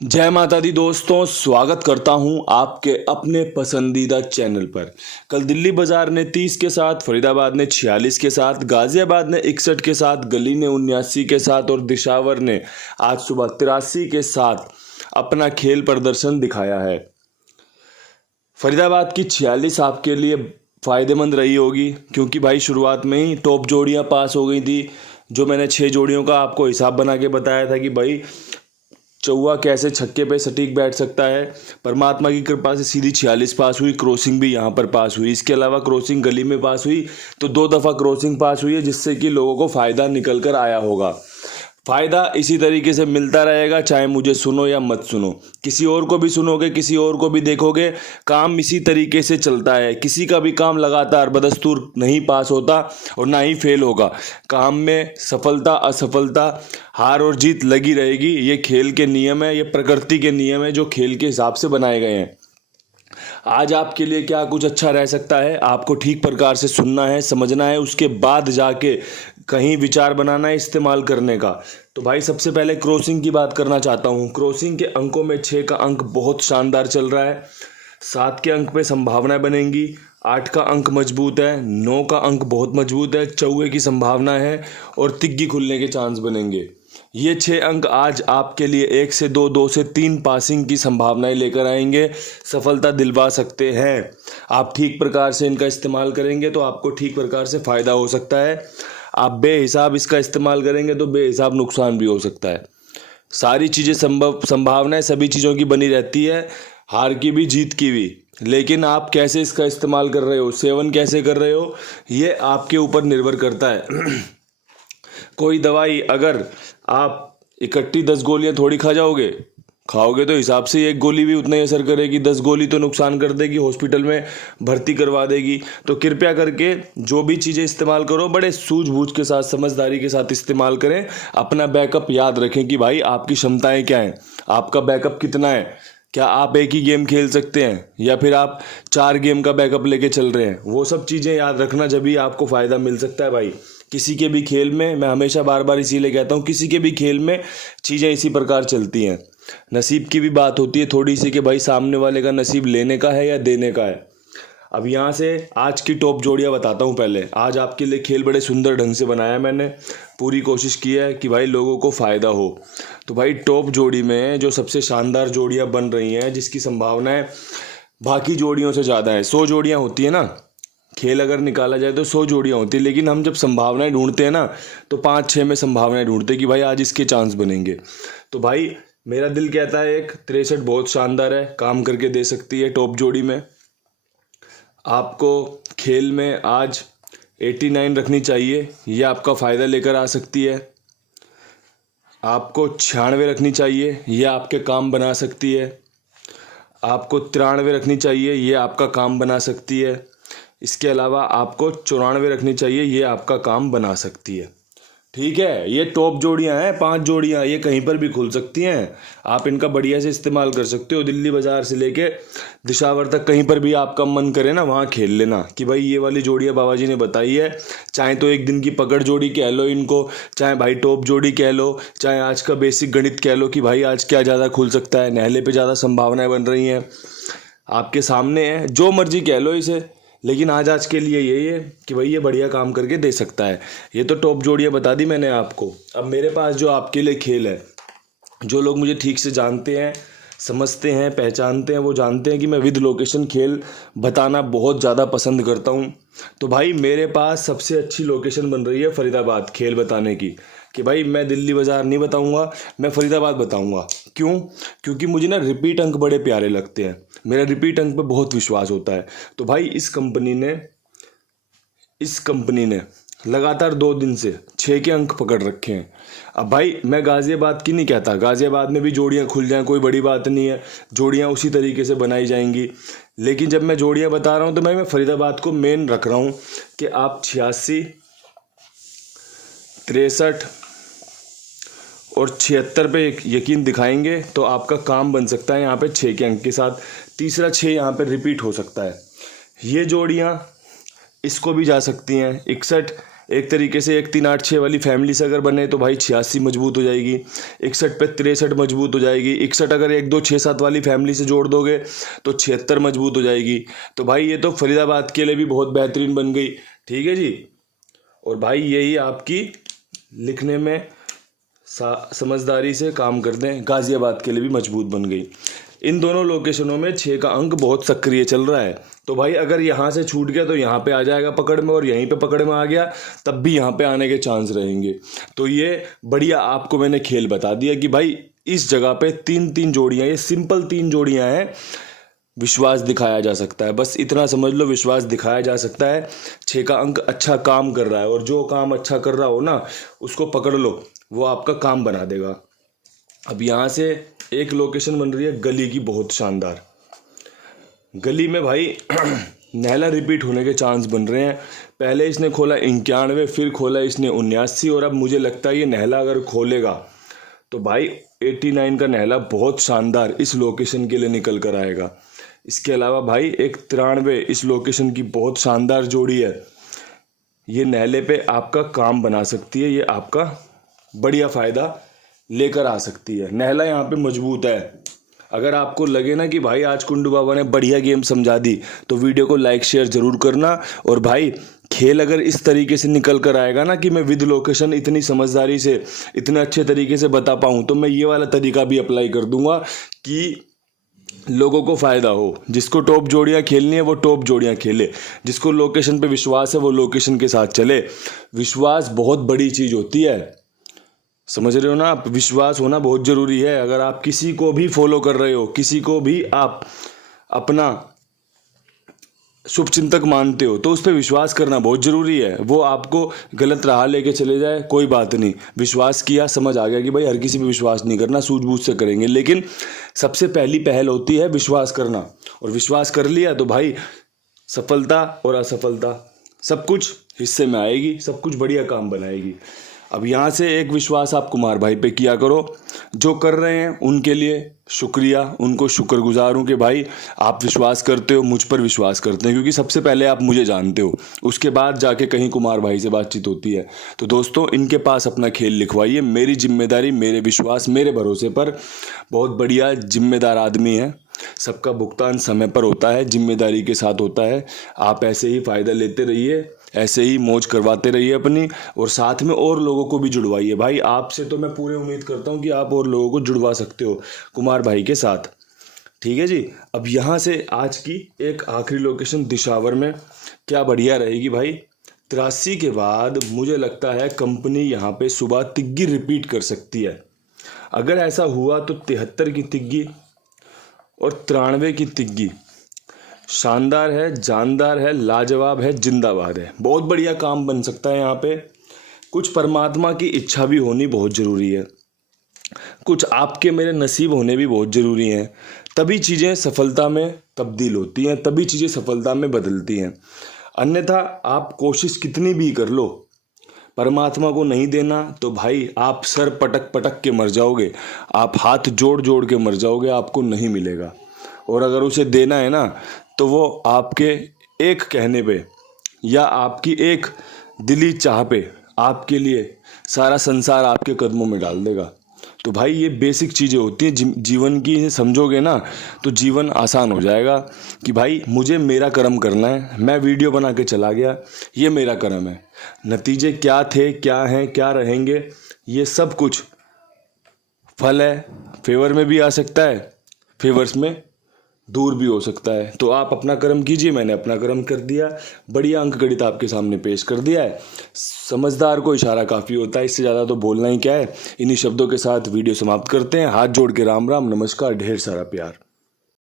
जय माता दी दोस्तों, स्वागत करता हूं आपके अपने पसंदीदा चैनल पर। कल दिल्ली बाजार ने 30 के साथ, फरीदाबाद ने 46 के साथ, गाजियाबाद ने 61 के साथ, गली ने 79 के साथ और दिशावर ने आज सुबह 83 के साथ अपना खेल प्रदर्शन दिखाया है। फरीदाबाद की 46 आपके लिए फ़ायदेमंद रही होगी, क्योंकि भाई शुरुआत में ही टॉप जोड़ियां पास हो गई थी। जो मैंने 6 जोड़ियों का आपको हिसाब बना के बताया था कि भाई चौवा कैसे छक्के पे सटीक बैठ सकता है, परमात्मा की कृपा से सीधी 46 पास हुई। क्रॉसिंग भी यहाँ पर पास हुई, इसके अलावा क्रॉसिंग गली में पास हुई, तो 2 दफ़ा क्रॉसिंग पास हुई है, जिससे कि लोगों को फ़ायदा निकल कर आया होगा। फ़ायदा इसी तरीके से मिलता रहेगा, चाहे मुझे सुनो या मत सुनो। किसी और को भी सुनोगे, किसी और को भी देखोगे, काम इसी तरीके से चलता है। किसी का भी काम लगातार बदस्तूर नहीं पास होता और ना ही फेल होगा। काम में सफलता असफलता, हार और जीत लगी रहेगी। ये खेल के नियम है, ये प्रकृति के नियम है जो खेल के हिसाब से बनाए गए हैं। आज आपके लिए क्या कुछ अच्छा रह सकता है, आपको ठीक प्रकार से सुनना है, समझना है, उसके बाद जाके कहीं विचार बनाना है इस्तेमाल करने का। तो भाई सबसे पहले क्रॉसिंग की बात करना चाहता हूँ। क्रॉसिंग के अंकों में 6 का अंक बहुत शानदार चल रहा है, 7 के अंक पे संभावनाएं बनेंगी, 8 का अंक मजबूत है, 9 का अंक बहुत मजबूत है, चौवे की संभावना है और तिग्गी खुलने के चांस बनेंगे। ये 6 अंक आज आपके लिए 1 से 2, 2 से 3 पासिंग की संभावनाएं लेकर आएंगे, सफलता दिलवा सकते हैं। आप ठीक प्रकार से इनका इस्तेमाल करेंगे तो आपको ठीक प्रकार से फ़ायदा हो सकता है। आप बेहिसाब इसका इस्तेमाल करेंगे तो बेहिसाब नुकसान भी हो सकता है। सारी चीज़ें संभावनाएं सभी चीज़ों की बनी रहती है, हार की भी जीत की भी। लेकिन आप कैसे इसका इस्तेमाल कर रहे हो, सेवन कैसे कर रहे हो, ये आपके ऊपर निर्भर करता है। कोई दवाई अगर आप इकट्ठी 10 गोलियां थोड़ी खा जाओगे, खाओगे तो हिसाब से एक गोली भी उतना ही असर करेगी। 10 गोली तो नुकसान कर देगी, हॉस्पिटल में भर्ती करवा देगी। तो कृपया करके जो भी चीज़ें इस्तेमाल करो बड़े सूझबूझ के साथ, समझदारी के साथ इस्तेमाल करें। अपना बैकअप याद रखें कि भाई आपकी क्षमताएं क्या हैं, आपका बैकअप कितना है। क्या आप एक ही गेम खेल सकते हैं या फिर आप 4 गेम का बैकअप लेके चल रहे हैं, वो सब चीज़ें याद रखना, जब भी आपको फ़ायदा मिल सकता है। भाई किसी के भी खेल में, मैं हमेशा बार बार इसीलिए कहता हूँ, किसी के भी खेल में चीज़ें इसी प्रकार चलती हैं। नसीब की भी बात होती है थोड़ी सी कि भाई सामने वाले का नसीब लेने का है या देने का है। अब यहाँ से आज की टॉप जोड़ियाँ बताता हूँ। पहले आज आपके लिए खेल बड़े सुंदर ढंग से बनाया मैंने, पूरी कोशिश की है कि भाई लोगों को फ़ायदा हो। तो भाई टॉप जोड़ी में जो सबसे शानदार जोड़ियाँ बन रही हैं, जिसकी संभावनाएं बाकी जोड़ियों से ज़्यादा है। 100 जोड़ियाँ होती है ना, खेल अगर निकाला जाए तो 100 जोड़ियाँ होती है, लेकिन हम जब संभावनाएं ढूंढते हैं ना तो 5-6 में संभावनाएं ढूंढते हैं कि भाई आज इसके चांस बनेंगे। तो भाई मेरा दिल कहता है एक 63 बहुत शानदार है, काम करके दे सकती है टॉप जोड़ी में। आपको खेल में आज 89 रखनी चाहिए, ये आपका फ़ायदा लेकर आ सकती है। आपको 96 रखनी चाहिए, ये आपके काम बना सकती है। आपको 93 रखनी चाहिए, ये आपका काम बना सकती है। इसके अलावा आपको 94 रखनी चाहिए, ये आपका काम बना सकती है। ठीक है, ये टॉप जोड़ियां हैं, 5 जोड़ियां, ये कहीं पर भी खुल सकती हैं। आप इनका बढ़िया से इस्तेमाल कर सकते हो। दिल्ली बाजार से लेके दिशावर तक कहीं पर भी आपका मन करे ना, वहाँ खेल लेना कि भाई ये वाली जोड़ियां बाबा जी ने बताई है। चाहे तो एक दिन की पकड़ जोड़ी कह लो इनको, चाहे भाई टॉप जोड़ी कह लो, चाहे आज का बेसिक गणित कह लो कि भाई आज क्या ज़्यादा खुल सकता है, नहले पे ज़्यादा संभावनाएं बन रही हैं, आपके सामने है, जो मर्जी कह लो इसे। लेकिन आज के लिए यही है कि भाई ये बढ़िया काम करके दे सकता है। ये तो टॉप जोड़ियाँ बता दी मैंने आपको। अब मेरे पास जो आपके लिए खेल है, जो लोग मुझे ठीक से जानते हैं, समझते हैं, पहचानते हैं, वो जानते हैं कि मैं विद लोकेशन खेल बताना बहुत ज़्यादा पसंद करता हूँ। तो भाई मेरे पास सबसे अच्छी लोकेशन बन रही है फरीदाबाद खेल बताने की, कि भाई मैं दिल्ली बाज़ार नहीं बताऊंगा, मैं फरीदाबाद बताऊंगा। क्यों? क्योंकि मुझे ना रिपीट अंक बड़े प्यारे लगते हैं, मेरा रिपीट अंक पे बहुत विश्वास होता है। तो भाई इस कंपनी ने लगातार 2 दिन से 6 के अंक पकड़ रखे हैं। अब भाई मैं गाज़ियाबाद की नहीं कहता, गाज़ियाबाद में भी जोड़ियां खुल जाएं कोई बड़ी बात नहीं है, जोड़ियां उसी तरीके से बनाई जाएंगी। लेकिन जब मैं जोड़ियां बता रहा हूं तो मैं फरीदाबाद को मेन रख रहा हूं कि आप 86, 63 और 76 पे यकीन दिखाएंगे तो आपका काम बन सकता है यहाँ पे 6 के अंक के साथ। तीसरा 6 यहाँ पे रिपीट हो सकता है। ये जोड़ियाँ इसको भी जा सकती हैं, 61 एक तरीके से 1 3 8 6 वाली फैमिली से अगर बने तो भाई 86 मजबूत हो जाएगी, 61 पे 63 मजबूत हो जाएगी, 61 अगर 1 2 6 7 वाली फैमिली से जोड़ दोगे तो 76 मजबूत हो जाएगी। तो भाई ये तो फरीदाबाद के लिए भी बहुत बेहतरीन बन गई। ठीक है जी। और भाई यही आपकी लिखने में समझदारी से काम कर दें, गाज़ियाबाद के लिए भी मजबूत बन गई। इन दोनों लोकेशनों में 6 का अंक बहुत सक्रिय चल रहा है। तो भाई अगर यहाँ से छूट गया तो यहाँ पे आ जाएगा पकड़ में, और यहीं पे पकड़ में आ गया तब भी यहाँ पे आने के चांस रहेंगे। तो ये बढ़िया आपको मैंने खेल बता दिया कि भाई इस जगह पे 3 जोड़ियाँ, ये सिंपल 3 जोड़ियाँ हैं, विश्वास दिखाया जा सकता है। बस इतना समझ लो, विश्वास दिखाया जा सकता है। 6 का अंक अच्छा काम कर रहा है, और जो काम अच्छा कर रहा हो ना उसको पकड़ लो, वो आपका काम बना देगा। अब यहाँ से एक लोकेशन बन रही है गली की, बहुत शानदार। गली में भाई नहला रिपीट होने के चांस बन रहे हैं। पहले इसने खोला 91, फिर खोला इसने 79, और अब मुझे लगता है ये नहला अगर खोलेगा तो भाई 89 का नहला बहुत शानदार इस लोकेशन के लिए निकल कर आएगा। इसके अलावा भाई एक 93 इस लोकेशन की बहुत शानदार जोड़ी है। ये नहले पे आपका काम बना सकती है, ये आपका बढ़िया फ़ायदा लेकर आ सकती है। नहला यहाँ पे मजबूत है। अगर आपको लगे ना कि भाई आज कुंडू बाबा ने बढ़िया गेम समझा दी तो वीडियो को लाइक शेयर ज़रूर करना। और भाई खेल अगर इस तरीके से निकल कर आएगा ना कि मैं विद लोकेशन इतनी समझदारी से इतने अच्छे तरीके से बता पाऊँ, तो मैं ये वाला तरीका भी अप्लाई कर दूंगा कि लोगों को फ़ायदा हो। जिसको टॉप जोड़ियाँ खेलनी है वो टॉप जोड़ियाँ खेले, जिसको लोकेशन पे विश्वास है वो लोकेशन के साथ चले। विश्वास बहुत बड़ी चीज़ होती है, समझ रहे हो ना आप। विश्वास होना बहुत ज़रूरी है। अगर आप किसी को भी फॉलो कर रहे हो, किसी को भी आप अपना शुभचिंतक मानते हो, तो उस पर विश्वास करना बहुत ज़रूरी है। वो आपको गलत राह लेके चले जाए कोई बात नहीं, विश्वास किया, समझ आ गया कि भाई हर किसी पे विश्वास नहीं करना, सूझबूझ से करेंगे। लेकिन सबसे पहली पहल होती है विश्वास करना, और विश्वास कर लिया तो भाई सफलता और असफलता सब कुछ हिस्से में आएगी, सब कुछ बढ़िया काम बनाएगी। अब यहाँ से एक विश्वास आप कुमार भाई पे किया करो। जो कर रहे हैं उनके लिए शुक्रिया, उनको शुक्रगुजार हूँ कि भाई आप विश्वास करते हो, मुझ पर विश्वास करते हैं, क्योंकि सबसे पहले आप मुझे जानते हो, उसके बाद जाके कहीं कुमार भाई से बातचीत होती है। तो दोस्तों इनके पास अपना खेल लिखवाइए, मेरी जिम्मेदारी, मेरे विश्वास, मेरे भरोसे पर। बहुत बढ़िया जिम्मेदार आदमी है, सबका भुगतान समय पर होता है, जिम्मेदारी के साथ होता है। आप ऐसे ही फ़ायदा लेते रहिए, ऐसे ही मौज करवाते रहिए अपनी, और साथ में और लोगों को भी जुड़वाइए। भाई आपसे तो मैं पूरी उम्मीद करता हूँ कि आप और लोगों को जुड़वा सकते हो कुमार भाई के साथ। ठीक है जी। अब यहाँ से आज की एक आखिरी लोकेशन दिशावर में क्या बढ़िया रहेगी भाई। 83 के बाद मुझे लगता है कंपनी यहाँ पे सुबह तिग्गी रिपीट कर सकती है। अगर ऐसा हुआ तो 73 की तिग्गी और 93 की तिग्गी शानदार है, जानदार है, लाजवाब है, जिंदाबाद है। बहुत बढ़िया काम बन सकता है यहाँ पे। कुछ परमात्मा की इच्छा भी होनी बहुत ज़रूरी है, कुछ आपके मेरे नसीब होने भी बहुत ज़रूरी हैं। तभी चीज़ें सफलता में तब्दील होती हैं, तभी चीज़ें सफलता में बदलती हैं। अन्यथा आप कोशिश कितनी भी कर लो, परमात्मा को नहीं देना तो भाई आप सर पटक पटक के मर जाओगे, आप हाथ जोड़ जोड़ के मर जाओगे, आपको नहीं मिलेगा। और अगर उसे देना है ना तो वो आपके एक कहने पे या आपकी एक दिली चाह पे आपके लिए सारा संसार आपके कदमों में डाल देगा। तो भाई ये बेसिक चीज़ें होती हैं जीवन की, इन्हें समझोगे ना तो जीवन आसान हो जाएगा कि भाई मुझे मेरा कर्म करना है, मैं वीडियो बना के चला गया, ये मेरा कर्म है। नतीजे क्या थे, क्या हैं, क्या रहेंगे, ये सब कुछ फल है, फेवर में भी आ सकता है, फेवर्स में दूर भी हो सकता है। तो आप अपना कर्म कीजिए, मैंने अपना कर्म कर दिया, बढ़िया अंक गणित आपके सामने पेश कर दिया है। समझदार को इशारा काफ़ी होता है, इससे ज़्यादा तो बोलना ही क्या है। इन्हीं शब्दों के साथ वीडियो समाप्त करते हैं। हाथ जोड़ के राम राम, नमस्कार, ढेर सारा प्यार।